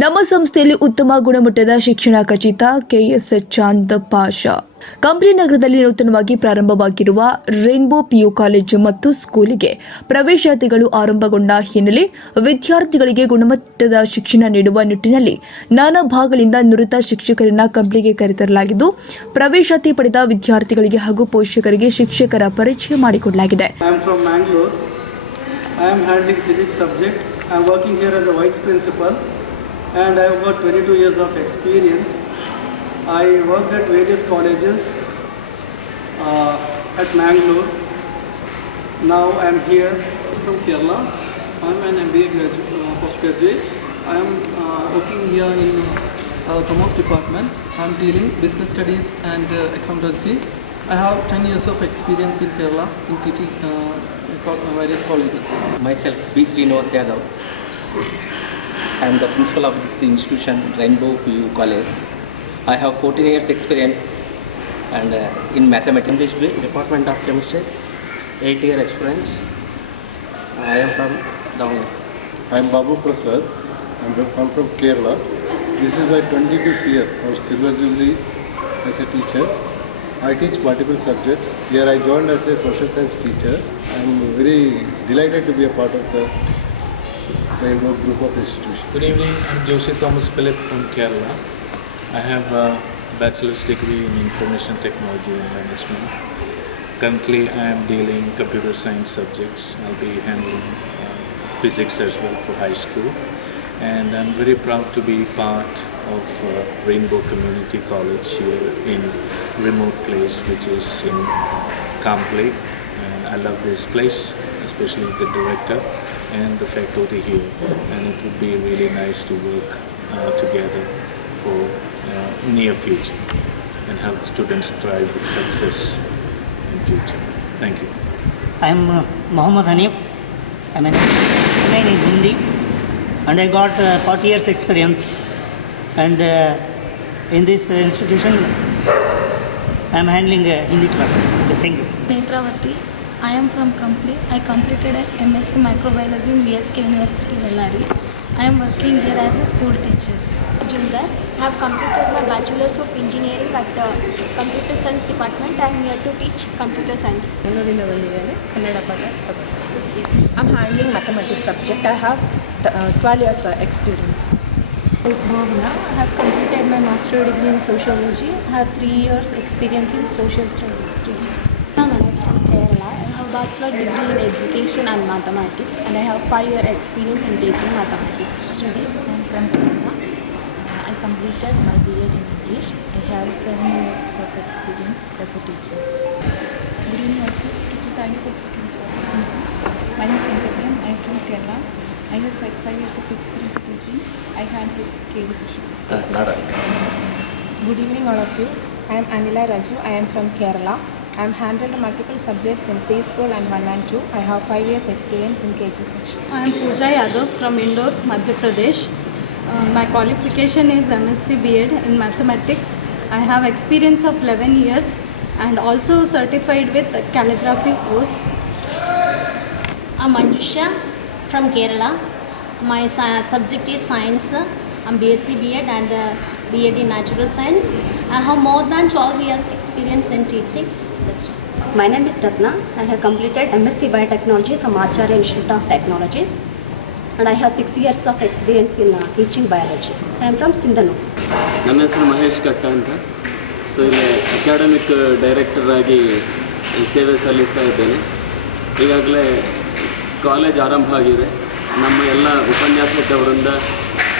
ನಮ್ಮ ಸಂಸ್ಥೆಯಲ್ಲಿ ಉತ್ತಮ ಗುಣಮಟ್ಟದ ಶಿಕ್ಷಣ ಖಚಿತ. ಕೆಎಸ್ ಚಾಂದ್ ಪಾಷಾ. ಕಂಪ್ಲಿ ನಗರದಲ್ಲಿ ನೂತನವಾಗಿ ಪ್ರಾರಂಭವಾಗಿರುವ ರೈನ್ಬೋ ಪಿಯು ಕಾಲೇಜು ಮತ್ತು ಸ್ಕೂಲಿಗೆ ಪ್ರವೇಶಾತಿಗಳು ಆರಂಭಗೊಂಡ ಹಿನ್ನೆಲೆ ವಿದ್ಯಾರ್ಥಿಗಳಿಗೆ ಗುಣಮಟ್ಟದ ಶಿಕ್ಷಣ ನೀಡುವ ನಿಟ್ಟಿನಲ್ಲಿ ನಾನಾ ಭಾಗಗಳಿಂದ ನುರಿತ ಶಿಕ್ಷಕರನ್ನ ಕಂಪ್ಲಿಗೆ ಕರೆತರಲಾಗಿದ್ದು, ಪ್ರವೇಶಾತಿ ಪಡೆದ ವಿದ್ಯಾರ್ಥಿಗಳಿಗೆ ಹಾಗೂ ಪೋಷಕರಿಗೆ ಶಿಕ್ಷಕರ ಪರಿಚಯ ಮಾಡಿಕೊಡಲಾಗಿದೆ. And I have got 22 years of experience. I worked at various colleges at Mangalore. Now I am here from Kerala. I am an MBA postgraduate. I am working here in commerce department. I am dealing business studies and accountancy. I have 10 years of experience in Kerala in teaching various colleges. Myself, B. Srinivas Yadav. I am the principal of this institution, Rainbow PU College. I have 14 years experience and in mathematics, English Department of Chemistry, 8-year experience. I am from down here. I am Babu Prasad. I am from Kerala. This is my 25th year of Silver Jubilee as a teacher. I teach multiple subjects. Here I joined as a social science teacher. I am very delighted to be a part of the Rainbow Group of Institutions. Good evening, I'm Joshi Thomas Philip from Kerala. I have a bachelor's degree in information technology and management. Currently I am dealing computer science subjects. I'll be handling physics as well for high school. And I'm very proud to be part of Rainbow Community College here in remote place which is in Kample. And I love this place, especially the director and the faculty here, and it would be really nice to work together for near future and help students thrive with success in future. Thank you. I am Mohammad Hanif. I am an engineer in Hindi and I got 40 years experience, and in this institution I am handling Hindi classes. Thank you. Netravati. I am from Kample. I completed an MSc Microbiology in VSK University, Bellary. I am working here as a school teacher. Jundar. I have completed my Bachelor's of Engineering at Computer Science Department. I am here to teach Computer Science. I'm handling mathematics subject. I have 12 years experience. Bhavna. I have completed my master degree in sociology. I have 3 years experience in social studies teaching. I'm Anas from Kerala. I have bachelor degree in education and mathematics, and I have 5-year experience in teaching mathematics. Shruti, I am from Kerala. I completed my BA in English. I have 7 years of experience as a teacher. Good evening, thank you for this opportunity. My name is Sankaryam. I am from Kerala. I have 5 years of experience in teaching. I handle KG sessions. Good evening, all of you. I am Anila Raju. I am from Kerala. I have handled multiple subjects in preschool and 1 and 2. I have 5 years experience in KG section. I am Pooja Yadav from Indore, Madhya Pradesh. My qualification is MSc B.Ed in Mathematics. I have experience of 11 years and also certified with calligraphy course. I'm Manjusha from Kerala. My subject is science. I'm BSc B.Ed and B.Ed in Natural Science. I have more than 12 years experience in teaching. That's all. My name is Ratna. I have completed MSc Biotechnology from Acharya Institute of Technologies, and I have 6 years of experience in teaching biology. I am from Sindhanu. ನನ್ನ ಹೆಸರು ಮಹೇಶ್ ಕಟ್ಟ ಅಂತ. So ಇಲ್ಲಿ academic director ಆಗಿ ಸೇವೆ ಸಲ್ಲಿಸ್ತಾ ಇದ್ದೇನೆ. ಈಗಾಗಲೇ ಕಾಲೇಜ್ ಆರಂಭ ಆಗಿದೆ. ನಮ್ಮ ಎಲ್ಲ ಉಪನ್ಯಾಸಕವರಿಂದ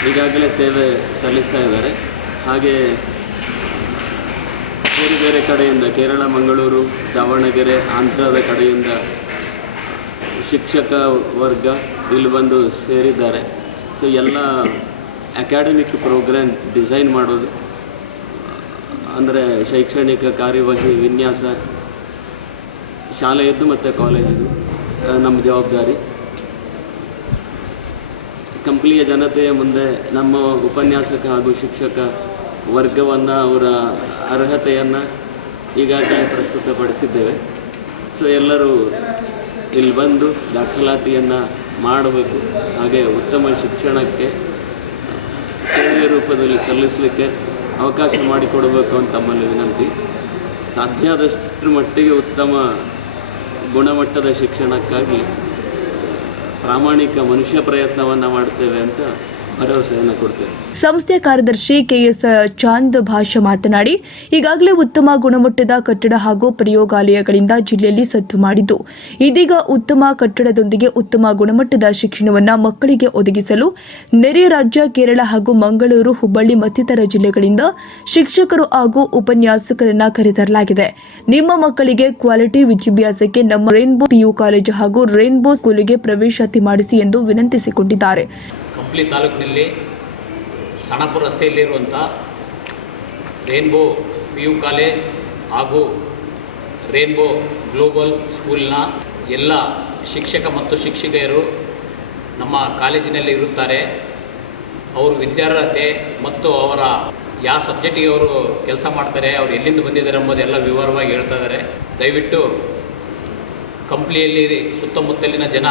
ಈಗಾಗಲೇ ಸೇವೆ ಸಲ್ಲಿಸ್ತಾ ಇದ್ದಾರೆ. ಹಾಗೆ ಬೇರೆ ಬೇರೆ ಕಡೆಯಿಂದ ಕೇರಳ, ಮಂಗಳೂರು, ದಾವಣಗೆರೆ, ಆಂಧ್ರದ ಕಡೆಯಿಂದ ಶಿಕ್ಷಕ ವರ್ಗ ಇಲ್ಲಿ ಬಂದು ಸೇರಿದ್ದಾರೆ. ಸೊ ಎಲ್ಲ ಅಕಾಡೆಮಿಕ್ ಪ್ರೋಗ್ರಾಮ್ ಡಿಸೈನ್ ಮಾಡೋದು ಅಂದರೆ ಶೈಕ್ಷಣಿಕ ಕಾರ್ಯವಾಹಿ ವಿನ್ಯಾಸ ಶಾಲೆಯದ್ದು ಮತ್ತು ಕಾಲೇಜಿದು ನಮ್ಮ ಜವಾಬ್ದಾರಿ. ಕಂಪ್ಲಿಯ ಜನತೆಯ ಮುಂದೆ ನಮ್ಮ ಉಪನ್ಯಾಸಕ ಹಾಗೂ ಶಿಕ್ಷಕ ವರ್ಗವನ್ನು ಅವರ ಅರ್ಹತೆಯನ್ನು ಈಗಾಗಲೇ ಪ್ರಸ್ತುತಪಡಿಸಿದ್ದೇವೆ. ಸೊ ಎಲ್ಲರೂ ಇಲ್ಲಿ ಬಂದು ದಾಖಲಾತಿಯನ್ನು ಮಾಡಬೇಕು. ಹಾಗೆ ಉತ್ತಮ ಶಿಕ್ಷಣಕ್ಕೆ ದಾಖಲೆಯ ರೂಪದಲ್ಲಿ ಸಲ್ಲಿಸಲಿಕ್ಕೆ ಅವಕಾಶ ಮಾಡಿಕೊಡಬೇಕು ಅಂತ ತಮ್ಮಲ್ಲಿ ವಿನಂತಿ. ಸಾಧ್ಯ ಆದಷ್ಟರ ಮಟ್ಟಿಗೆ ಉತ್ತಮ ಗುಣಮಟ್ಟದ ಶಿಕ್ಷಣಕ್ಕಾಗಿ ಪ್ರಾಮಾಣಿಕ ಮನುಷ್ಯ ಪ್ರಯತ್ನವನ್ನು ಮಾಡ್ತೇವೆ ಅಂತ ಭರವಸೆಯನ್ನು ಕೊಡ್ತೇವೆ. ಸಂಸ್ಥೆಯ ಕಾರ್ಯದರ್ಶಿ ಕೆಎಸ್ ಚಾಂದ್ ಭಾಷಾ ಮಾತನಾಡಿ, ಈಗಾಗಲೇ ಉತ್ತಮ ಗುಣಮಟ್ಟದ ಕಟ್ಟಡ ಹಾಗೂ ಪ್ರಯೋಗಾಲಯಗಳಿಂದ ಜಿಲ್ಲೆಯಲ್ಲಿ ಸದ್ದು ಮಾಡಿದ್ದು, ಇದೀಗ ಉತ್ತಮ ಕಟ್ಟಡದೊಂದಿಗೆ ಉತ್ತಮ ಗುಣಮಟ್ಟದ ಶಿಕ್ಷಣವನ್ನು ಮಕ್ಕಳಿಗೆ ಒದಗಿಸಲು ನೆರೆಯ ರಾಜ್ಯ ಕೇರಳ ಹಾಗೂ ಮಂಗಳೂರು, ಹುಬ್ಬಳ್ಳಿ ಮತ್ತಿತರ ಜಿಲ್ಲೆಗಳಿಂದ ಶಿಕ್ಷಕರು ಹಾಗೂ ಉಪನ್ಯಾಸಕರನ್ನ ಕರೆತರಲಾಗಿದೆ. ನಿಮ್ಮ ಮಕ್ಕಳಿಗೆ ಕ್ವಾಲಿಟಿ ವಿದ್ಯಾಭ್ಯಾಸಕ್ಕೆ ನಮ್ಮ ರೈನ್ಬೋ PU ಕಾಲೇಜು ಹಾಗೂ ರೈನ್ಬೋ ಸ್ಕೂಲಿಗೆ ಪ್ರವೇಶಾತಿ ಮಾಡಿಸಿ ಎಂದು ವಿನಂತಿಸಿಕೊಂಡಿದ್ದಾರೆ. ಕಂಪ್ಲಿ ತಾಲೂಕಿನಲ್ಲಿ ಸಣಪುರ ರಸ್ತೆಯಲ್ಲಿರುವಂಥ ರೈನ್ಬೋ PU ಕಾಲೇಜ್ ಹಾಗೂ ರೈನ್ಬೋ ಗ್ಲೋಬಲ್ ಸ್ಕೂಲ್ನ ಎಲ್ಲ ಶಿಕ್ಷಕ ಮತ್ತು ಶಿಕ್ಷಕಿಯರು ನಮ್ಮ ಕಾಲೇಜಿನಲ್ಲಿ ಇರುತ್ತಾರೆ. ಅವರು ವಿದ್ಯಾರ್ಹತೆ ಮತ್ತು ಅವರ ಯಾವ ಸಬ್ಜೆಕ್ಟಿಗೆ ಅವರು ಕೆಲಸ ಮಾಡ್ತಾರೆ, ಅವ್ರು ಎಲ್ಲಿಂದ ಬಂದಿದ್ದಾರೆ ಎಂಬುದೆಲ್ಲ ವಿವರವಾಗಿ ಹೇಳ್ತಾ ಇದ್ದಾರೆ. ದಯವಿಟ್ಟು ಕಂಪ್ಲಿಯಲ್ಲಿ ಸುತ್ತಮುತ್ತಲಿನ ಜನ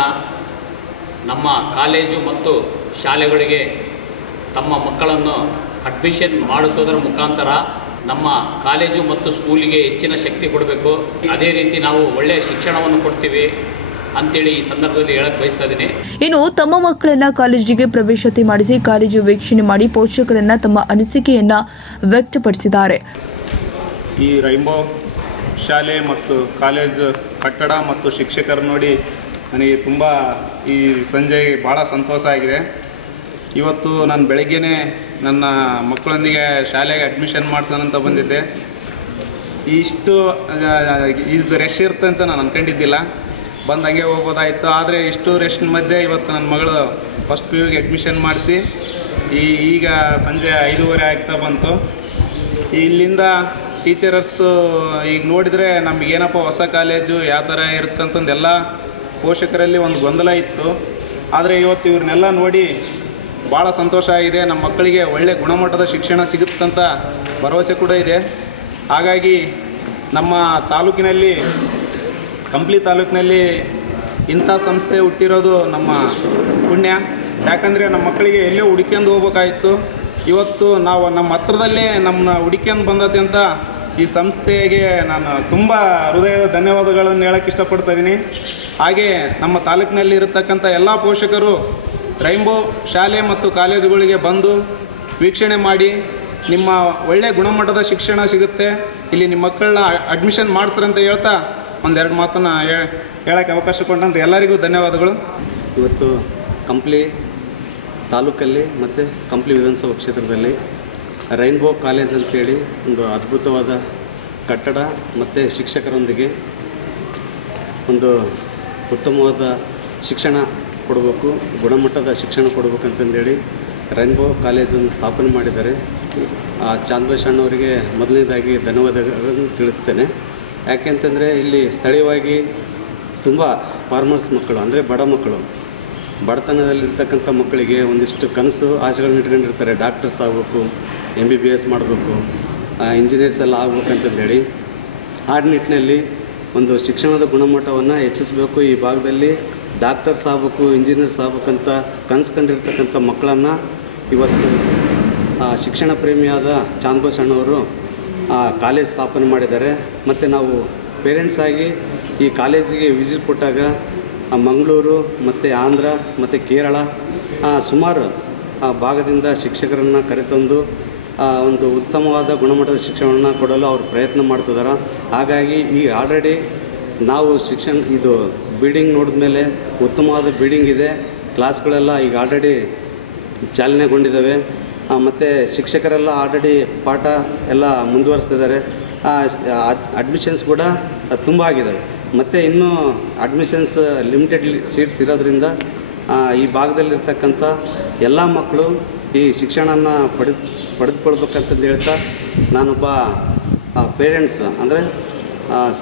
ನಮ್ಮ ಕಾಲೇಜು ಮತ್ತು ಶಾಲೆಗಳಿಗೆ ತಮ್ಮ ಮಕ್ಕಳನ್ನು ಅಡ್ಮಿಷನ್ ಮಾಡಿಸೋದರ ಮುಖಾಂತರ ನಮ್ಮ ಕಾಲೇಜು ಮತ್ತು ಸ್ಕೂಲಿಗೆ ಹೆಚ್ಚಿನ ಶಕ್ತಿ ಕೊಡಬೇಕು. ಅದೇ ರೀತಿ ನಾವು ಒಳ್ಳೆಯ ಶಿಕ್ಷಣವನ್ನು ಕೊಡ್ತೀವಿ ಅಂತೇಳಿ ಈ ಸಂದರ್ಭದಲ್ಲಿ ಹೇಳಕ್ಕೆ ಬಯಸ್ತಾ ಇದ್ದೀನಿ. ಇನ್ನು ತಮ್ಮ ಮಕ್ಕಳನ್ನ ಕಾಲೇಜಿಗೆ ಪ್ರವೇಶಾತಿ ಮಾಡಿಸಿ ಕಾಲೇಜು ವೀಕ್ಷಣೆ ಮಾಡಿ ಪೋಷಕರನ್ನ ತಮ್ಮ ಅನಿಸಿಕೆಯನ್ನ ವ್ಯಕ್ತಪಡಿಸಿದ್ದಾರೆ. ಈ ರೈನ್ಬೋ ಶಾಲೆ ಮತ್ತು ಕಾಲೇಜು ಕಟ್ಟಡ ಮತ್ತು ಶಿಕ್ಷಕರು ನೋಡಿ ನನಗೆ ತುಂಬ ಈ ಸಂಜೆ ಭಾಳ ಸಂತೋಷ ಆಗಿದೆ. ಇವತ್ತು ನಾನು ಬೆಳಗ್ಗೆನೇ ನನ್ನ ಮಕ್ಕಳೊಂದಿಗೆ ಶಾಲೆಗೆ ಅಡ್ಮಿಷನ್ ಮಾಡಿಸೋಣಂತ ಬಂದಿದ್ದೆ. ಇಷ್ಟು ಇದು ರೆಸ್ಟ್ ಇರುತ್ತೆ ಅಂತ ನಾನು ಅಂದ್ಕೊಂಡಿದ್ದಿಲ್ಲ. ಬಂದು ಹಂಗೆ ಹೋಗ್ಬೋದಾಯಿತು. ಆದರೆ ಇಷ್ಟು ರೆಸ್ಟ್ ಮಧ್ಯೆ ಇವತ್ತು ನನ್ನ ಮಗಳು ಫಸ್ಟ್ PUಗೆ ಅಡ್ಮಿಷನ್ ಮಾಡಿಸಿ ಈಗ ಸಂಜೆ 5:30 ಆಗ್ತಾ ಬಂತು. ಇಲ್ಲಿಂದ ಟೀಚರ್ಸು ಈಗ ನೋಡಿದರೆ ನಮಗೇನಪ್ಪ ಹೊಸ ಕಾಲೇಜು ಯಾವ ಥರ ಇರುತ್ತಂತಂದು ಎಲ್ಲ ಪೋಷಕರಲ್ಲಿ ಒಂದು ಗೊಂದಲ ಇತ್ತು. ಆದರೆ ಇವತ್ತು ಇವ್ರನ್ನೆಲ್ಲ ನೋಡಿ ಭಾಳ ಸಂತೋಷ ಆಗಿದೆ. ನಮ್ಮ ಮಕ್ಕಳಿಗೆ ಒಳ್ಳೆಯ ಗುಣಮಟ್ಟದ ಶಿಕ್ಷಣ ಸಿಗುತ್ತಂತ ಭರವಸೆ ಕೂಡ ಇದೆ. ಹಾಗಾಗಿ ನಮ್ಮ ತಾಲೂಕಿನಲ್ಲಿ ಕಂಪ್ಲಿ ತಾಲೂಕಿನಲ್ಲಿ ಇಂಥ ಸಂಸ್ಥೆ ಹುಟ್ಟಿರೋದು ನಮ್ಮ ಪುಣ್ಯ. ಯಾಕಂದರೆ ನಮ್ಮ ಮಕ್ಕಳಿಗೆ ಎಲ್ಲೇ ಹುಡುಕ್ಯಂದು ಹೋಗ್ಬೇಕಾಯಿತು. ಇವತ್ತು ನಾವು ನಮ್ಮ ಹತ್ರದಲ್ಲೇ ನಮ್ಮನ್ನ ಹುಡುಕ್ಯಂದು ಬಂದತೆ ಅಂತ ಈ ಸಂಸ್ಥೆಗೆ ನಾನು ತುಂಬ ಹೃದಯದ ಧನ್ಯವಾದಗಳನ್ನು ಹೇಳೋಕ್ಕೆ ಇಷ್ಟಪಡ್ತಾಯಿದ್ದೀನಿ. ಹಾಗೆ ನಮ್ಮ ತಾಲೂಕಿನಲ್ಲಿ ಇರತಕ್ಕಂಥ ಎಲ್ಲ ಪೋಷಕರು ರೈನ್ಬೋ ಶಾಲೆ ಮತ್ತು ಕಾಲೇಜುಗಳಿಗೆ ಬಂದು ವೀಕ್ಷಣೆ ಮಾಡಿ ನಿಮ್ಮ ಒಳ್ಳೆಯ ಗುಣಮಟ್ಟದ ಶಿಕ್ಷಣ ಸಿಗುತ್ತೆ, ಇಲ್ಲಿ ನಿಮ್ಮ ಮಕ್ಕಳನ್ನ ಅಡ್ಮಿಷನ್ ಮಾಡಿಸ್ರಂತ ಹೇಳ್ತಾ ಒಂದೆರಡು ಮಾತನ್ನು ಹೇಳೋಕ್ಕೆ ಅವಕಾಶ ಕೊಟ್ಟಂತ ಎಲ್ಲರಿಗೂ ಧನ್ಯವಾದಗಳು. ಇವತ್ತು ಕಂಪ್ಲಿ ತಾಲೂಕಲ್ಲಿ ಮತ್ತು ಕಂಪ್ಲಿ ವಿಧಾನಸಭಾ ಕ್ಷೇತ್ರದಲ್ಲಿ ರೈನ್ಬೋ ಕಾಲೇಜ್ ಅಂತೇಳಿ ಒಂದು ಅದ್ಭುತವಾದ ಕಟ್ಟಡ ಮತ್ತು ಶಿಕ್ಷಕರೊಂದಿಗೆ ಒಂದು ಉತ್ತಮವಾದ ಶಿಕ್ಷಣ ಕೊಡಬೇಕು, ಗುಣಮಟ್ಟದ ಶಿಕ್ಷಣ ಕೊಡಬೇಕಂತಂದೇಳಿ ರೈನ್ಬೋ ಕಾಲೇಜನ್ನು ಸ್ಥಾಪನೆ ಮಾಡಿದ್ದಾರೆ. ಚಾಂದ್ ಭಾಷಾ ಅಣ್ಣವರಿಗೆ ಮೊದಲನೇದಾಗಿ ಧನ್ಯವಾದಗಳನ್ನು ತಿಳಿಸ್ತೇನೆ. ಯಾಕೆಂತಂದರೆ ಇಲ್ಲಿ ಸ್ಥಳೀಯವಾಗಿ ತುಂಬ ಫಾರ್ಮರ್ಸ್ ಮಕ್ಕಳು ಅಂದರೆ ಬಡ ಮಕ್ಕಳು, ಬಡತನದಲ್ಲಿರ್ತಕ್ಕಂಥ ಮಕ್ಕಳಿಗೆ ಒಂದಿಷ್ಟು ಕನಸು ಆಸೆಗಳನ್ನ ಇಟ್ಕೊಂಡಿರ್ತಾರೆ. ಡಾಕ್ಟರ್ಸ್ ಆಗಬೇಕು, MBBS ಮಾಡಬೇಕು, ಇಂಜಿನಿಯರ್ಸ್ ಎಲ್ಲ ಆಗ್ಬೇಕಂತಂದೇಳಿ ಆ ನಿಟ್ಟಿನಲ್ಲಿ ಒಂದು ಶಿಕ್ಷಣದ ಗುಣಮಟ್ಟವನ್ನು ಹೆಚ್ಚಿಸಬೇಕು. ಈ ಭಾಗದಲ್ಲಿ ಡಾಕ್ಟರ್ಸ್ ಆಗಬೇಕು, ಇಂಜಿನಿಯರ್ಸ್ ಆಗ್ಬೇಕಂತ ಕನಸು ಕಂಡಿರ್ತಕ್ಕಂಥ ಮಕ್ಕಳನ್ನು ಇವತ್ತು ಶಿಕ್ಷಣ ಪ್ರೇಮಿಯಾದ ಚಾಂದ್ ಭಾಷಾ ಅಣ್ಣವರು ಕಾಲೇಜ್ ಸ್ಥಾಪನೆ ಮಾಡಿದ್ದಾರೆ. ಮತ್ತು ನಾವು ಪೇರೆಂಟ್ಸ್ ಆಗಿ ಈ ಕಾಲೇಜಿಗೆ ವಿಸಿಟ್ ಕೊಟ್ಟಾಗ ಮಂಗಳೂರು ಮತ್ತು ಆಂಧ್ರ ಮತ್ತು ಕೇರಳ ಸುಮಾರು ಭಾಗದಿಂದ ಶಿಕ್ಷಕರನ್ನು ಕರೆತಂದು ಒಂದು ಉತ್ತಮವಾದ ಗುಣಮಟ್ಟದ ಶಿಕ್ಷಣವನ್ನು ಕೊಡಲು ಅವರು ಪ್ರಯತ್ನ ಮಾಡ್ತಿದ್ದಾರೆ. ಹಾಗಾಗಿ ಈ ಆಲ್ರೆಡಿ ನಾವು ಇದು ಬಿಲ್ಡಿಂಗ್ ನೋಡಿದ ಮೇಲೆ ಉತ್ತಮವಾದ ಬಿಲ್ಡಿಂಗ್ ಇದೆ. ಕ್ಲಾಸ್ಗಳೆಲ್ಲ ಈಗ ಆಲ್ರೆಡಿ ಚಾಲನೆಗೊಂಡಿದ್ದಾವೆ. ಮತ್ತು ಶಿಕ್ಷಕರೆಲ್ಲ ಆಲ್ರೆಡಿ ಪಾಠ ಎಲ್ಲ ಮುಂದುವರಿಸ್ತಿದ್ದಾರೆ. ಅಡ್ಮಿಷನ್ಸ್ ಕೂಡ ತುಂಬ ಆಗಿದ್ದಾವೆ. ಮತ್ತು ಇನ್ನೂ ಅಡ್ಮಿಷನ್ಸ್ ಲಿಮಿಟೆಡ್ ಸೀಟ್ಸ್ ಇರೋದ್ರಿಂದ ಈ ಭಾಗದಲ್ಲಿರ್ತಕ್ಕಂಥ ಎಲ್ಲ ಮಕ್ಕಳು ಈ ಶಿಕ್ಷಣನ ಪಡೆದುಕೊಳ್ಬೇಕಂತಂದು ಹೇಳ್ತಾ ನಾನೊಬ್ಬ ಪೇರೆಂಟ್ಸ್ ಅಂದರೆ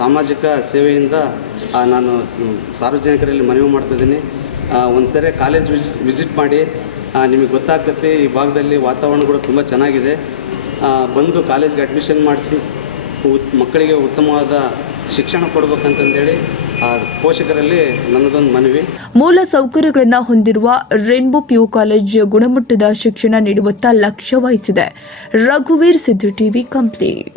ಸಾಮಾಜಿಕ ಸೇವೆಯಿಂದ ನಾನು ಸಾರ್ವಜನಿಕರಲ್ಲಿ ಮನವಿ ಮಾಡ್ತಾಯಿದ್ದೀನಿ. ಒಂದು ಸರಿ ಕಾಲೇಜ್ ವಿಸಿಟ್ ಮಾಡಿ, ನಿಮಗೆ ಗೊತ್ತಾಗ್ತದೆ ಈ ಭಾಗದಲ್ಲಿ ವಾತಾವರಣ ಕೂಡ ತುಂಬ ಚೆನ್ನಾಗಿದೆ. ಬಂದು ಕಾಲೇಜ್ಗೆ ಅಡ್ಮಿಷನ್ ಮಾಡಿಸಿ ಮಕ್ಕಳಿಗೆ ಉತ್ತಮವಾದ ಶಿಕ್ಷಣ ಕೊಡ್ಬೇಕಂತಂದೇಳಿ ಆ ಪೋಷಕರಲ್ಲಿ ನನ್ನದೊಂದು ಮನವಿ. ಮೂಲ ಸೌಕರ್ಯಗಳನ್ನು ಹೊಂದಿರುವ ರೇನ್ಬೋ ಪಿಯು ಕಾಲೇಜ್ ಗುಣಮಟ್ಟದ ಶಿಕ್ಷಣ ನೀಡುವತ್ತ ಲಕ್ಷ್ಯ ವಹಿಸಿದೆ. ರಘುವೀರ್ ಸಿದ್ದು ಟಿವಿ ಕಂಪ್ಲಿ.